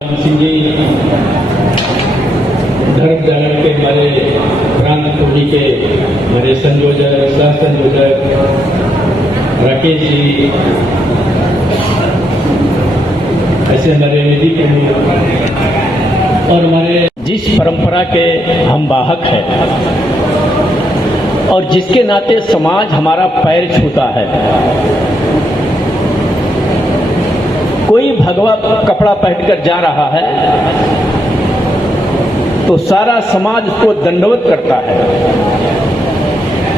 सिंह जी धर्म जगत के हमारे प्रांत टोली के हमारे संयोजक, सह संयोजक राकेश जी, ऐसे हमारे निधि प्रमुख और हमारे जिस परंपरा के हम वाहक हैं और जिसके नाते समाज हमारा पैर छूता है। कोई भगवा कपड़ा पहनकर जा रहा है तो सारा समाज उसको दंडवत करता है।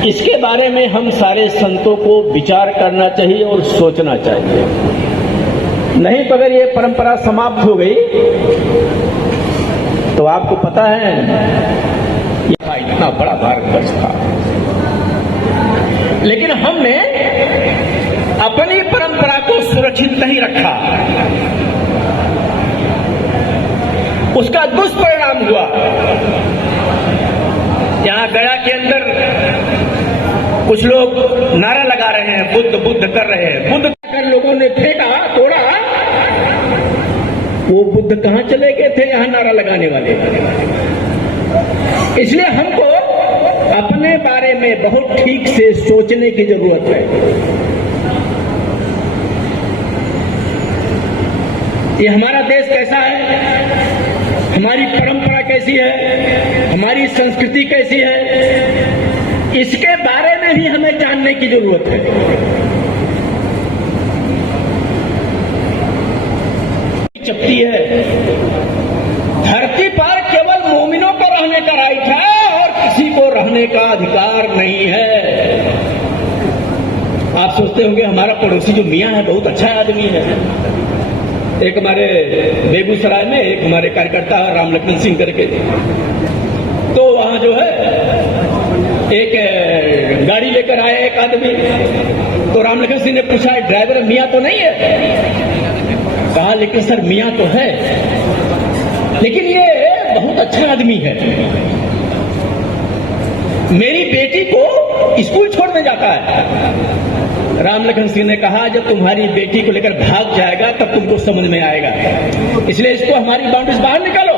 इसके बारे में हम सारे संतों को विचार करना चाहिए और सोचना चाहिए। नहीं तो अगर ये परंपरा समाप्त हो गई तो आपको पता है ये इतना बड़ा भारतवर्ष था, लेकिन हमने अपनी परंपरा को सुरक्षित नहीं रखा। उसका दुष्परिणाम हुआ। यहां गया के अंदर कुछ लोग नारा लगा रहे हैं, बुद्ध बुद्ध कर रहे हैं। बुद्ध कर लोगों ने फेंका, तोड़ा, वो बुद्ध कहां चले गए थे यहां नारा लगाने वाले। इसलिए हमको अपने बारे में बहुत ठीक से सोचने की जरूरत है। ये हमारा देश कैसा है, हमारी परंपरा कैसी है, हमारी संस्कृति कैसी है, इसके बारे में भी हमें जानने की जरूरत है। चपटी है, धरती पर केवल मोमिनों को रहने का राइट है और किसी को रहने का अधिकार नहीं है। आप सोचते होंगे हमारा पड़ोसी जो मियां है बहुत अच्छा आदमी है। एक हमारे बेगूसराय में एक हमारे कार्यकर्ता है राम लक्ष्मण सिंह करके, तो वहां जो है एक गाड़ी लेकर आया एक आदमी, तो राम लक्ष्मण सिंह ने पूछा ड्राइवर मियां तो नहीं है? कहा लेकिन सर मियां तो है, लेकिन ये बहुत अच्छा आदमी है। मेरी बेटी को स्कूल छोड़ने जाता है। राम लखन सिंह ने कहा जब तुम्हारी बेटी को लेकर भाग जाएगा तब तुमको समझ में आएगा, इसलिए इसको हमारी बाउंड्रीज बाहर निकालो।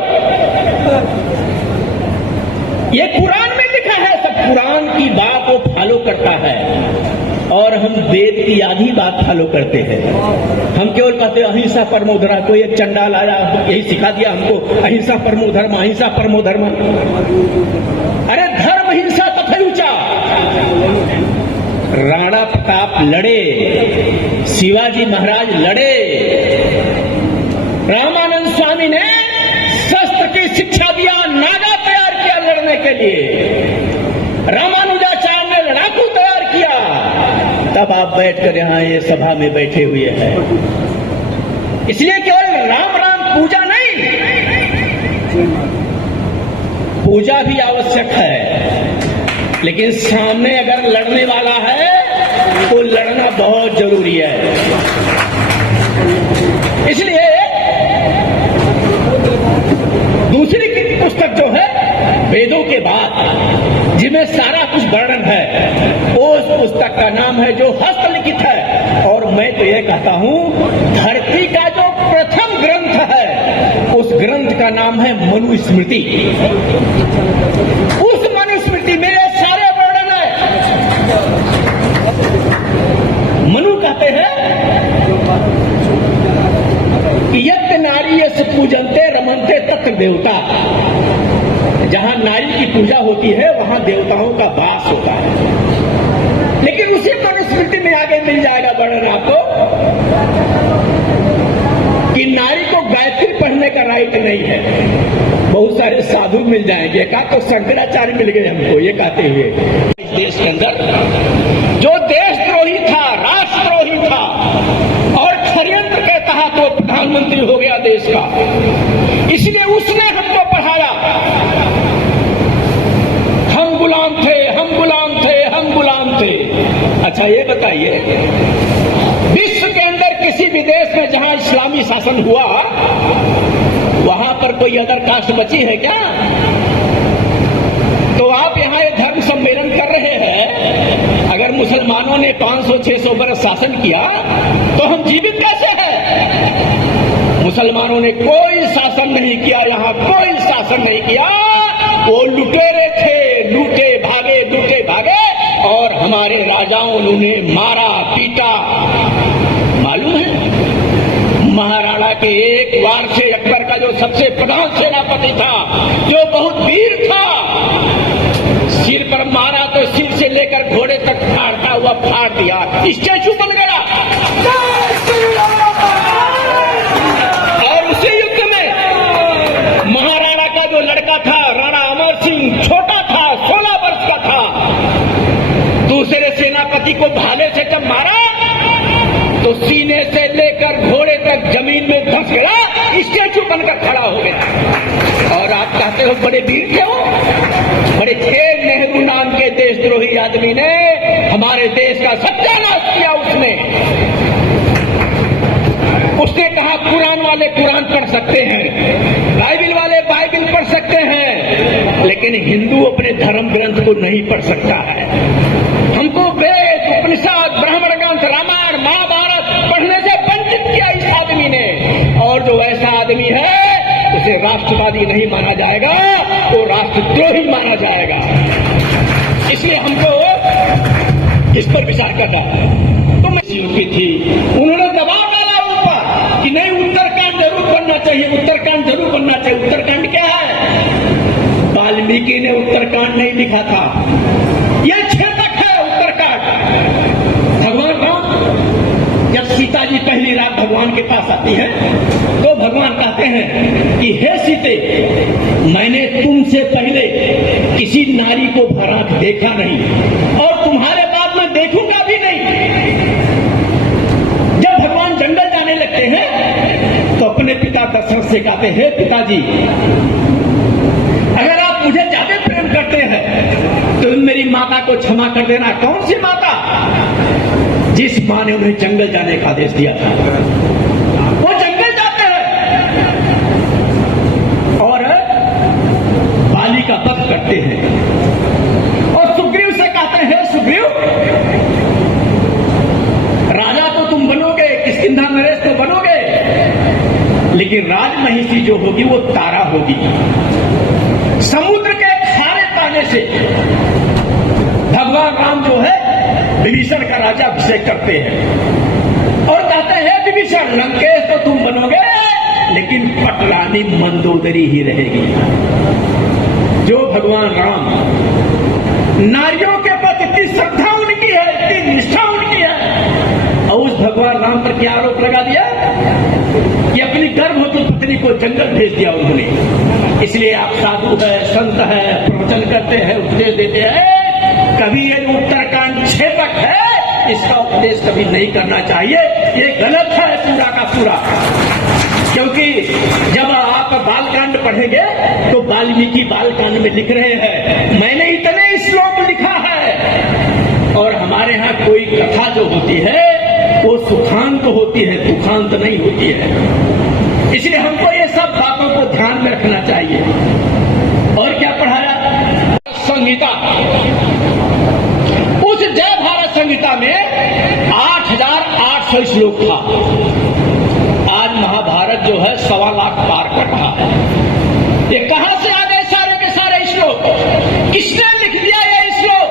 ये कुरान में लिखा है, सब कुरान की बात को फॉलो करता है और हम वेद की आधी बात फॉलो करते हैं। हम केवल कहते हैं अहिंसा परमो धर्म। कोई एक चंडाल आया यही सिखा दिया हमको, अहिंसा परमो धर्म, अहिंसा परमो धर्म। अरे धर्म हिंसा तथैचा। राणा प्रताप लड़े, शिवाजी महाराज लड़े, रामानंद स्वामी ने शस्त्र की शिक्षा दिया, नागा तैयार किया लड़ने के लिए, रामानुजाचार्य ने लड़ाकू तैयार किया। तब आप बैठकर यहां ये सभा में बैठे हुए हैं। इसलिए केवल राम राम पूजा नहीं, पूजा भी आवश्यक है, लेकिन सामने अगर लड़ने वाला है तो लड़ना बहुत जरूरी है। इसलिए दूसरी पुस्तक जो है वेदों के बाद जिसमें सारा कुछ वर्णन है, उस पुस्तक का नाम है जो हस्तलिखित है, और मैं तो यह कहता हूं धरती का जो प्रथम ग्रंथ है उस ग्रंथ का नाम है मनुस्मृति। उस मनुस्मृति में सारे वर्णन है। मनु कहते हैं यज्ञ नारी यस्य पूजन्ते रमन्ते तत्र देवता। जहां नारी की पूजा होती है वहां देवताओं का वास होता है। लेकिन उसी मनुस्मृति में आगे मिल जाएगा वर्णन आपको कि नारी को गायत्री पढ़ने का राइट नहीं है। बहुत सारे साधु मिल जाएंगे, कहा तो शंकराचार्य मिल गए हमको ये कहते हुए। इस देश के अंदर जो देशद्रोही था, राष्ट्रद्रोही था और षड्यंत्र के तहत वो प्रधानमंत्री हो गया देश का, इसलिए उसने हमको पढ़ाया। हम गुलाम थे, हम गुलाम थे, हम गुलाम थे। अच्छा ये बताइए, विश्व के अंदर किसी भी देश में जहां इस्लामी शासन हुआ वहां पर कोई अदर कास्ट बची है क्या? तो आप यहां ये धर्म सम्मेलन कर रहे हैं। अगर मुसलमानों ने 500-600 बरस शासन किया तो हम जीवित कैसे हैं? मुसलमानों ने कोई शासन नहीं किया, यहाँ कोई शासन नहीं किया। वो लुटेरे थे, लूटे भागे और हमारे राजाओं ने उन्हें मारा पीटा। मालूम है महाराणा के एक वार से अकबर का जो सबसे प्रधान सेनापति था, जो बहुत वीर था, सिर पर मारा तो सिर से लेकर घोड़े तक फाड़ता हुआ फाड़ दिया, स्टैचू बन गया। और उसी युद्ध में महाराणा का जो लड़का था राणा अमर सिंह, छोटा था, 16 वर्ष का था, दूसरे सेनापति को भाले से जब मारा तो सीने से लेकर घोड़े तक जमीन में धंस गया, स्टैचू बनकर खड़ा हो गया। और आप कहते हो बड़े वीर थे वो, बड़े थे। नेहरू नाम के देशद्रोही आदमी ने हमारे देश का सत्यानाश किया। उसने कहा कुरान वाले कुरान पढ़ सकते हैं, बाइबिल वाले बाइबिल पढ़ सकते हैं, लेकिन हिंदू अपने धर्म ग्रंथ को नहीं पढ़ सकता है। हमको वेद, उपनिषद, ब्राह्मण ग्रंथ, रामायण, महाभारत पढ़ने से वंचित किया इस आदमी ने। और जो ऐसा आदमी है उसे राष्ट्रवादी नहीं माना जाएगा, वो राष्ट्रद्रोही माना जाएगा। इसलिए हमको इस पर विचार करना है। तो मैं की थी, उन्होंने दबाव डाला ऊपर कि नहीं उत्तरकांड जरूर बनना चाहिए, उत्तरकांड जरूर बनना चाहिए। उत्तरकांड क्या है? वाल्मीकि ने उत्तरकांड नहीं लिखा था, यह छेदक है उत्तरकांड। भगवान राम जब सीता जी पहली रात भगवान के पास आती है तो भगवान कहते हैं कि हे सीते, मैंने तुमसे पहले किसी नारी को भराक देखा नहीं और तुम्हारे बाद में देखूंगा भी नहीं। जब भगवान जंगल जाने लगते हैं तो अपने पिता दशरथ से कहते हैं, हे पिताजी, अगर आप मुझे ज्यादा प्रेम करते हैं तो मेरी माता को क्षमा कर देना। कौन सी माता? जिस मां ने उन्हें जंगल जाने का आदेश दिया था। वो जंगल जाते हैं और बाली का वध करते हैं और सुग्रीव से कहते हैं, सुग्रीव, राजा तो तुम बनोगे, किष्किंधा नरेश तो बनोगे, लेकिन राजमहिषी जो होगी वो तारा होगी। समुद्र के खारे पानी से भगवान राम जो है विभीषण का राजा अभिषेक करते हैं और कहते हैं, विभीषण, लंकेश तो तुम बनोगे, लेकिन पटरानी मंदोदरी ही रहेगी। जो भगवान राम, नारियों के प्रति इतनी श्रद्धा उनकी है, इतनी निष्ठा उनकी है, और उस भगवान राम पर क्या आरोप लगा दिया कि अपनी गर्भवती पत्नी को जंगल भेज दिया उन्होंने। इसलिए आप साधु है, संत है, प्रवचन करते हैं, उपदेश देते हैं, कभी ये उत्तरकांड छेदक है, इसका उपदेश कभी नहीं करना चाहिए। ये गलत है पूरा का पूरा। क्योंकि जब आप बालकांड पढ़ेंगे तो वाल्मीकि बालकांड में लिख रहे हैं, मैंने इतने श्लोक लिखा है। और हमारे यहाँ कोई कथा जो होती है वो सुखांत होती है, दुखांत नहीं होती है। इसलिए हमको ये सब बातों को ध्यान में रखना चाहिए। और क्या पढ़ाया? संहिता। उस जय भारत संहिता में 8,800 श्लोक था। आज महाभारत जो है 1.25 लाख पार करता है। ये कहां से आ गए सारे के सारे श्लोक? किसने लिख दिया ये श्लोक?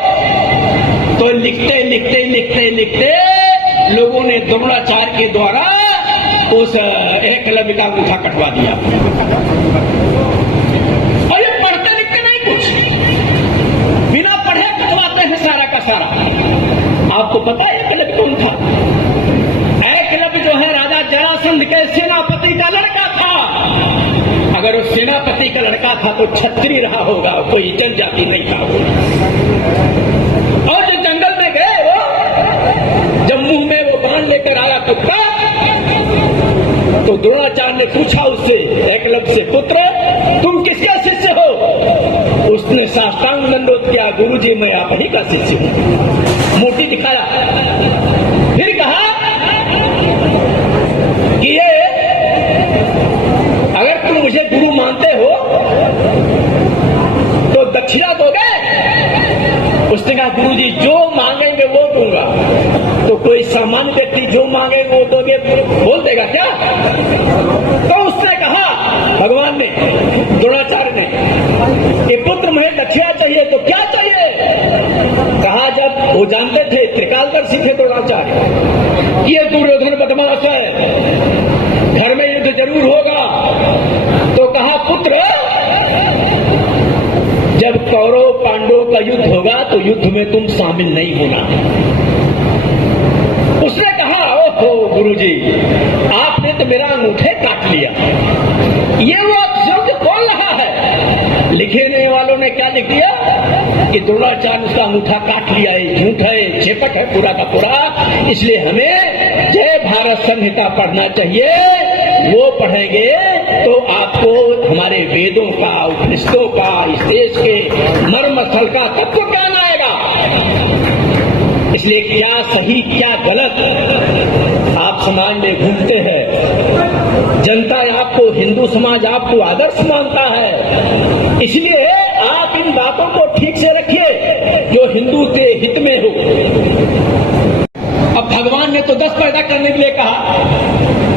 तो लिखते लिखते लिखते लिखते लोगों ने द्रोणाचार्य के द्वारा उस एकलव्य का अंगूठा कटवा दिया। और ये पढ़ते लिखते नहीं कुछ, बिना पढ़े कटवाते हैं सारा का सारा। आपको पता है एकलव्य कौन था? एकलव्य जो है राजा जरासंध के सेनापति का लड़का था। अगर उस सेनापति का लड़का था तो क्षत्रिय रहा होगा, कोई जनजाति नहीं था। और जो जंगल में गए वो, जब मुंह में वो बाण लेकर आया कुत्ता, तो द्रोणाचार्य ने पूछा उससे, एकलव्य से, पुत्र तुम किसका शिष्य हो? उसने साष्टांग दंडोत किया, गुरुजी मैं आप ही का शिष्य हूं। मोटी दिखाया। फिर कहा कि ये अगर तुम मुझे गुरु मानते हो तो दक्षिणा दोगे? उसने कहा, गुरुजी जो मांगेंगे वो दूंगा। तो कोई सामान्य व्यक्ति जो मांगे वो दोगे बोल देगा क्या? भगवान ने, द्रोणाचार्य ने, कि पुत्र मुझे दक्षिणा चाहिए तो क्या चाहिए? कहा, जब वो जानते थे, त्रिकालदर्शी थे द्रोणाचार्य, ये दुर्योधन बदमाश है, घर में युद्ध जरूर होगा, तो कहा पुत्र, जब कौरव पांडवों का युद्ध होगा तो युद्ध में तुम शामिल नहीं होना। उसने कहा, ओहो गुरुजी, आपने तो मेरा अंगूठे काट लिया। ये वो शब्द बोल रहा है, लिखने वालों ने क्या लिख दिया कि द्रोणाचार्य उसका अंगूठा काट लिया। ये झूठ है, झेपट है पूरा का पूरा। इसलिए हमें जय भारत संहिता पढ़ना चाहिए। वो पढ़ेंगे तो आपको हमारे वेदों का, उपनिषदों का, इस देश के मर्म स्थल का तत्व ज्ञान आएगा। इसलिए क्या सही क्या गलत आप समाज में घूमते हैं, जनता आपको, हिंदू समाज आपको आदर्श मानता है, इसलिए आप इन बातों को ठीक से रखिए जो हिंदू के हित में हो। अब भगवान ने तो 10 पैदा करने के लिए कहा।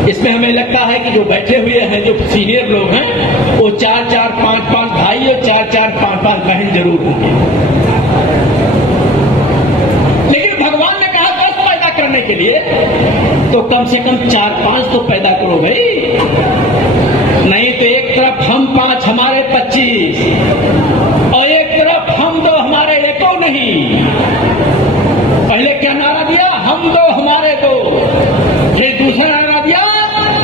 इसमें हमें लगता है कि जो बैठे हुए हैं, जो सीनियर लोग हैं, वो 4-4, 5-5 भाई और 4-4, 5-5 बहन जरूर होंगे। लेकिन भगवान ने कहा 10 पैदा करने के लिए, तो कम से कम 4-5 तो पैदा करो भाई। नहीं तो एक तरफ हम 5, हमारे 25, और एक तरफ हम 2, हमारे एको नहीं। पहले क्या नारा दिया? हम 2, हमारे 2। फिर दूसरा नारा दिया,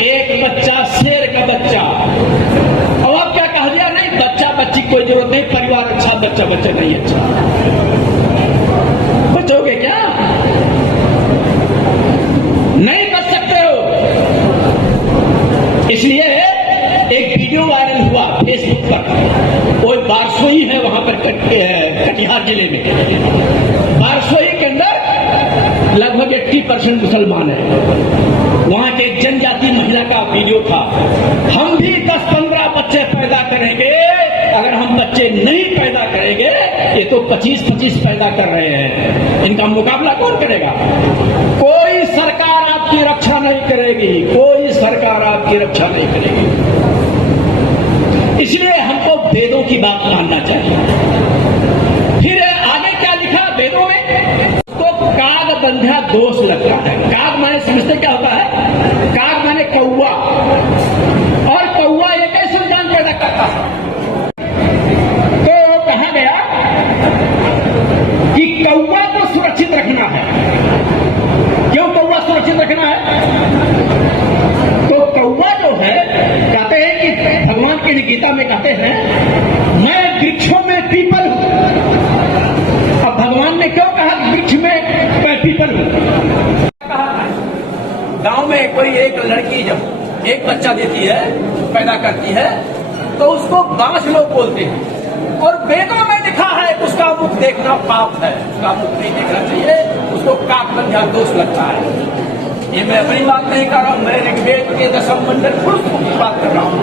एक बच्चा शेर का बच्चा। और अब क्या कह दिया? नहीं, बच्चा बच्ची कोई जरूरत नहीं, परिवार अच्छा, बच्चा बच्चा नहीं अच्छा। बचोगे क्या? नहीं बच सकते हो। इसलिए एक वीडियो वायरल हुआ फेसबुक पर, वो बारसोई है वहां पर कटिहार जिले में। बारसोई के अंदर लगभग 80% मुसलमान है। वहां के एक जनजाति महिला का वीडियो था। हम भी 10-15 बच्चे पैदा करेंगे, अगर हम बच्चे नहीं पैदा करेंगे, ये तो 25-25 पैदा कर रहे हैं, इनका मुकाबला कौन करेगा? कोई सरकार आपकी रक्षा नहीं करेगी, कोई सरकार आपकी रक्षा नहीं करेगी। इसलिए हमको वेदों की बात मानना चाहिए। फिर आगे क्या लिखा वेदों में? तो काग बंध्या दोष लगता है। काग माने समझते क्या होता है? काग माने कौवा, और कौवा एक ऐसा संतान पैदा करता है। तो कहा गया कि कौवा को सुरक्षित रखना है। क्यों कौवा सुरक्षित रखना है? तो कौवा जो है, कहते हैं कि भगवान की गीता में कहते हैं, मैं वृक्षों में पीपल हूं। अब भगवान ने क्यों कहा वृक्ष में मैं पीपल हूं? गांव में कोई एक लड़की जब एक बच्चा देती है, पैदा करती है, तो उसको बांस लोग बोलते हैं। और वेदों में लिखा है उसका मुख देखना पाप है, उसका मुख नहीं देखना चाहिए, उसको काक बंध्या दोष लगता है। ये मैं अपनी बात नहीं कर रहा हूं, मैं ऋग्वेद के 10वें मंडल पुरुष की बात कर रहा हूं।